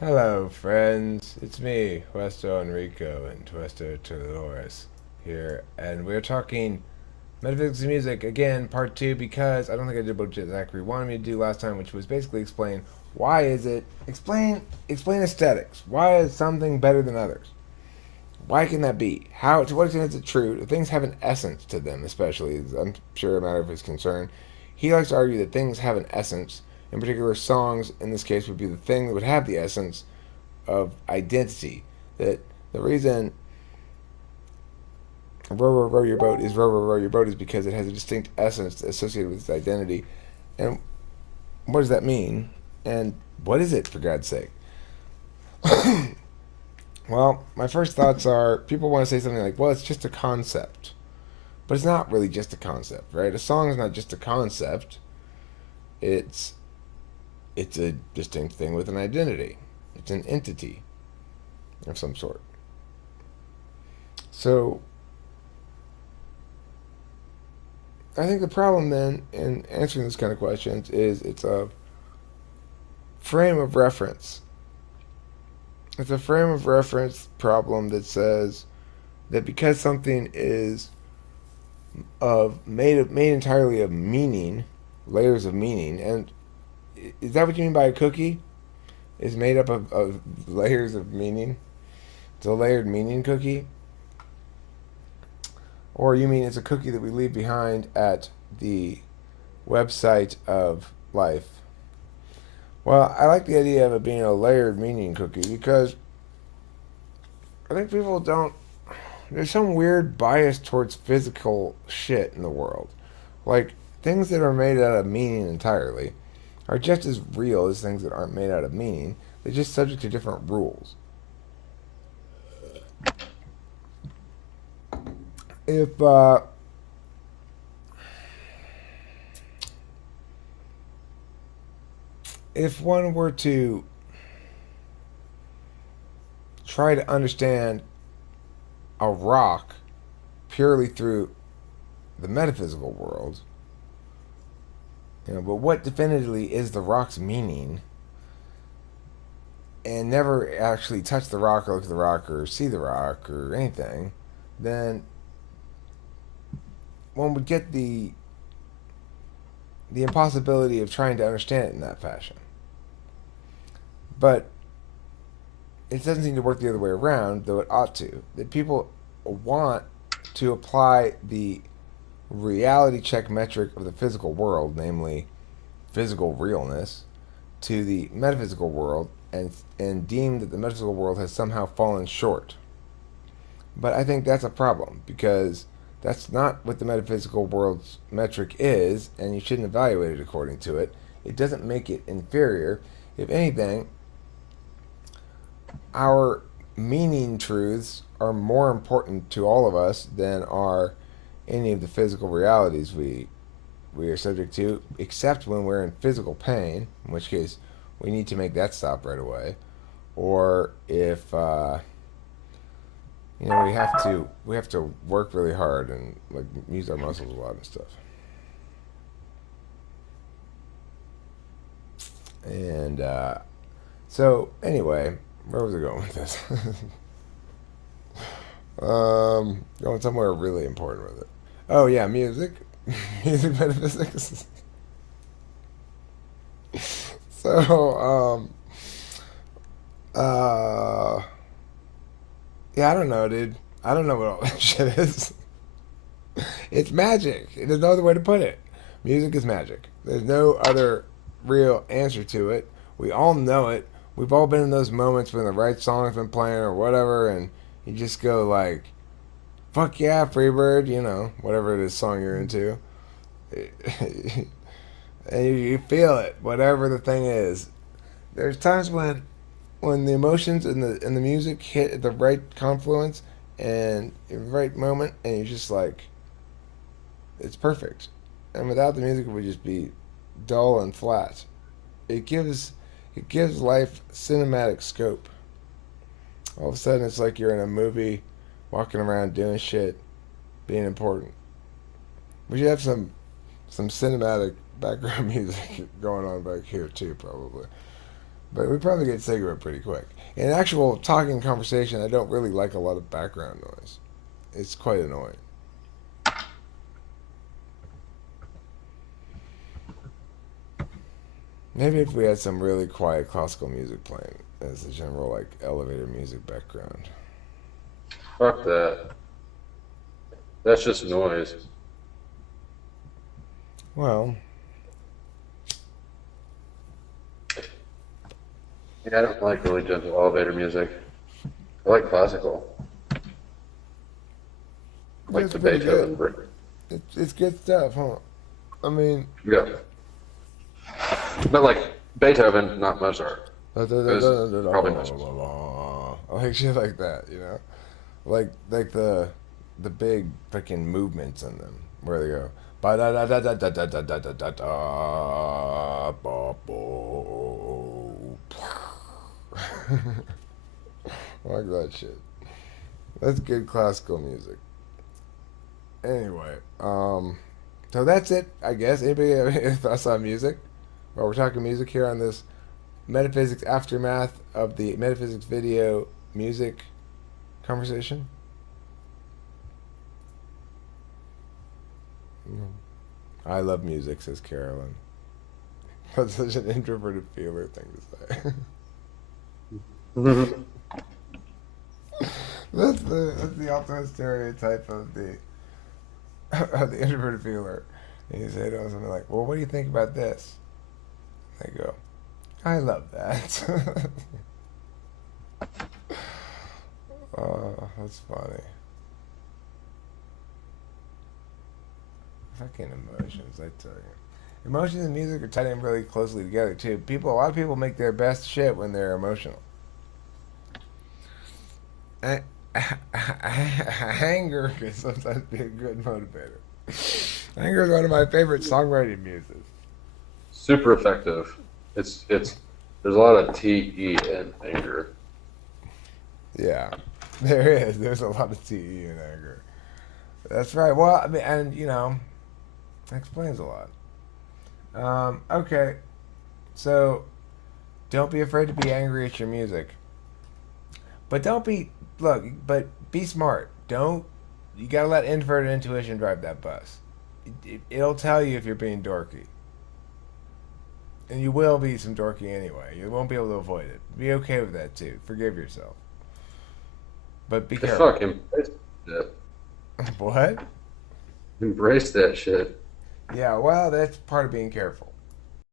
Hello, friends. It's me, Huesto Enrico and Tuesto Dolores here, and we're talking metaphysics of music again, part two, because I don't think I did what Zachary wanted me to do last time, which was basically explain why is it explain aesthetics. Why is something better than others? Why can that be? How to what extent is it true? Things have an essence to them, especially. I'm sure a matter of his concern. He likes to argue that things have an essence. In particular, songs in this case would be the thing that would have the essence of identity. That the reason row row row your boat is row row row your boat is because it has a distinct essence associated with its identity. And what does that mean? And what is it, for God's sake? Well, my first thoughts are people want to say something like, well, it's just a concept. But it's not really just a concept, right? A song is not just a concept. It's it's a distinct thing with an identity. It's an entity of some sort. So I think the problem then in answering this kind of questions is it's a frame of reference. It's a frame of reference problem that says that because something is made entirely of meaning, layers of meaning, and is that what you mean by a cookie? Is made up of layers of meaning? It's a layered meaning cookie? Or you mean it's a cookie that we leave behind at the website of life? Well, I like the idea of it being a layered meaning cookie because I think people don't. There's some weird bias towards physical shit in the world. Like, things that are made out of meaning entirely are just as real as things that aren't made out of meaning. They're just subject to different rules. If if one were to try to understand a rock purely through the metaphysical world, but what definitively is the rock's meaning, and never actually touch the rock or look at the rock or see the rock or anything, then one would get the impossibility of trying to understand it in that fashion. But it doesn't seem to work the other way around, though it ought to. That people want to apply the reality check metric of the physical world, namely physical realness, to the metaphysical world and deem that the metaphysical world has somehow fallen short. But I think that's a problem because that's not what the metaphysical world's metric is, and you shouldn't evaluate it according to it. It doesn't make it inferior. If anything, our meaning truths are more important to all of us than are any of the physical realities we are subject to, except when we're in physical pain, in which case we need to make that stop right away, or if we have to work really hard and like use our muscles a lot and stuff. And so anyway, where was I going with this? Going somewhere really important with it. Oh yeah, music, music metaphysics. So uh, yeah, I don't know, dude. I don't know what all that shit is. It's magic. There's no other way to put it. Music is magic. There's no other real answer to it. We all know it. We've all been in those moments when the right song's been playing or whatever, and you just go like, "Fuck yeah, Freebird," whatever it is song you're into, and you feel it, whatever the thing is. There's times when the emotions and the music hit at the right confluence and the right moment, and you're just like, it's perfect. And without the music, it would just be dull and flat. It gives it gives life cinematic scope. All of a sudden, it's like you're in a movie, walking around doing shit, being important. We should have some cinematic background music going on back here too, probably. But we probably get sick of it pretty quick. In actual talking conversation, I don't really like a lot of background noise. It's quite annoying. Maybe if we had some really quiet classical music playing as a general like elevator music background. Fuck that. That's just noise. Well, Yeah, I don't like really gentle elevator music. I like classical. Like that's the pretty good. Beethoven. It's good stuff, huh? I mean, Yeah. But like Beethoven, not Mozart. Those probably Mozart. like shit like that, you know, like the big freaking movements in them where they go ba da da da da da da da da da da da ba bo. Like that shit. That's good classical music. Anyway, so that's it, I guess. Anybody have any thoughts on music? Well, we're talking music here on this metaphysics aftermath of the metaphysics video music conversation. I love music, says Carolyn. That's such an introverted feeler thing to say. That's the ultimate stereotype of the of the introverted feeler. And you say to them something like, "Well, what do you think about this?" They go, "I love that." Oh, that's funny. Fucking emotions, I tell you. Emotions and music are tied in really closely together too. A lot of people make their best shit when they're emotional. A- Anger can sometimes be a good motivator. Anger is one of my favorite songwriting muses. Super effective. It's there's a lot of TE in anger. Yeah, there is. There's a lot of TE in anger. That's right. Well, I mean, and that explains a lot. Okay, so don't be afraid to be angry at your music, but don't be look. But be smart. Don't you gotta let inverted intuition drive that bus. It'll tell you if you're being dorky, and you will be some dorky anyway. You won't be able to avoid it. Be okay with that too. Forgive yourself, but be The careful. fuck embrace that. What? Embrace that shit. Yeah, well, that's part of being careful.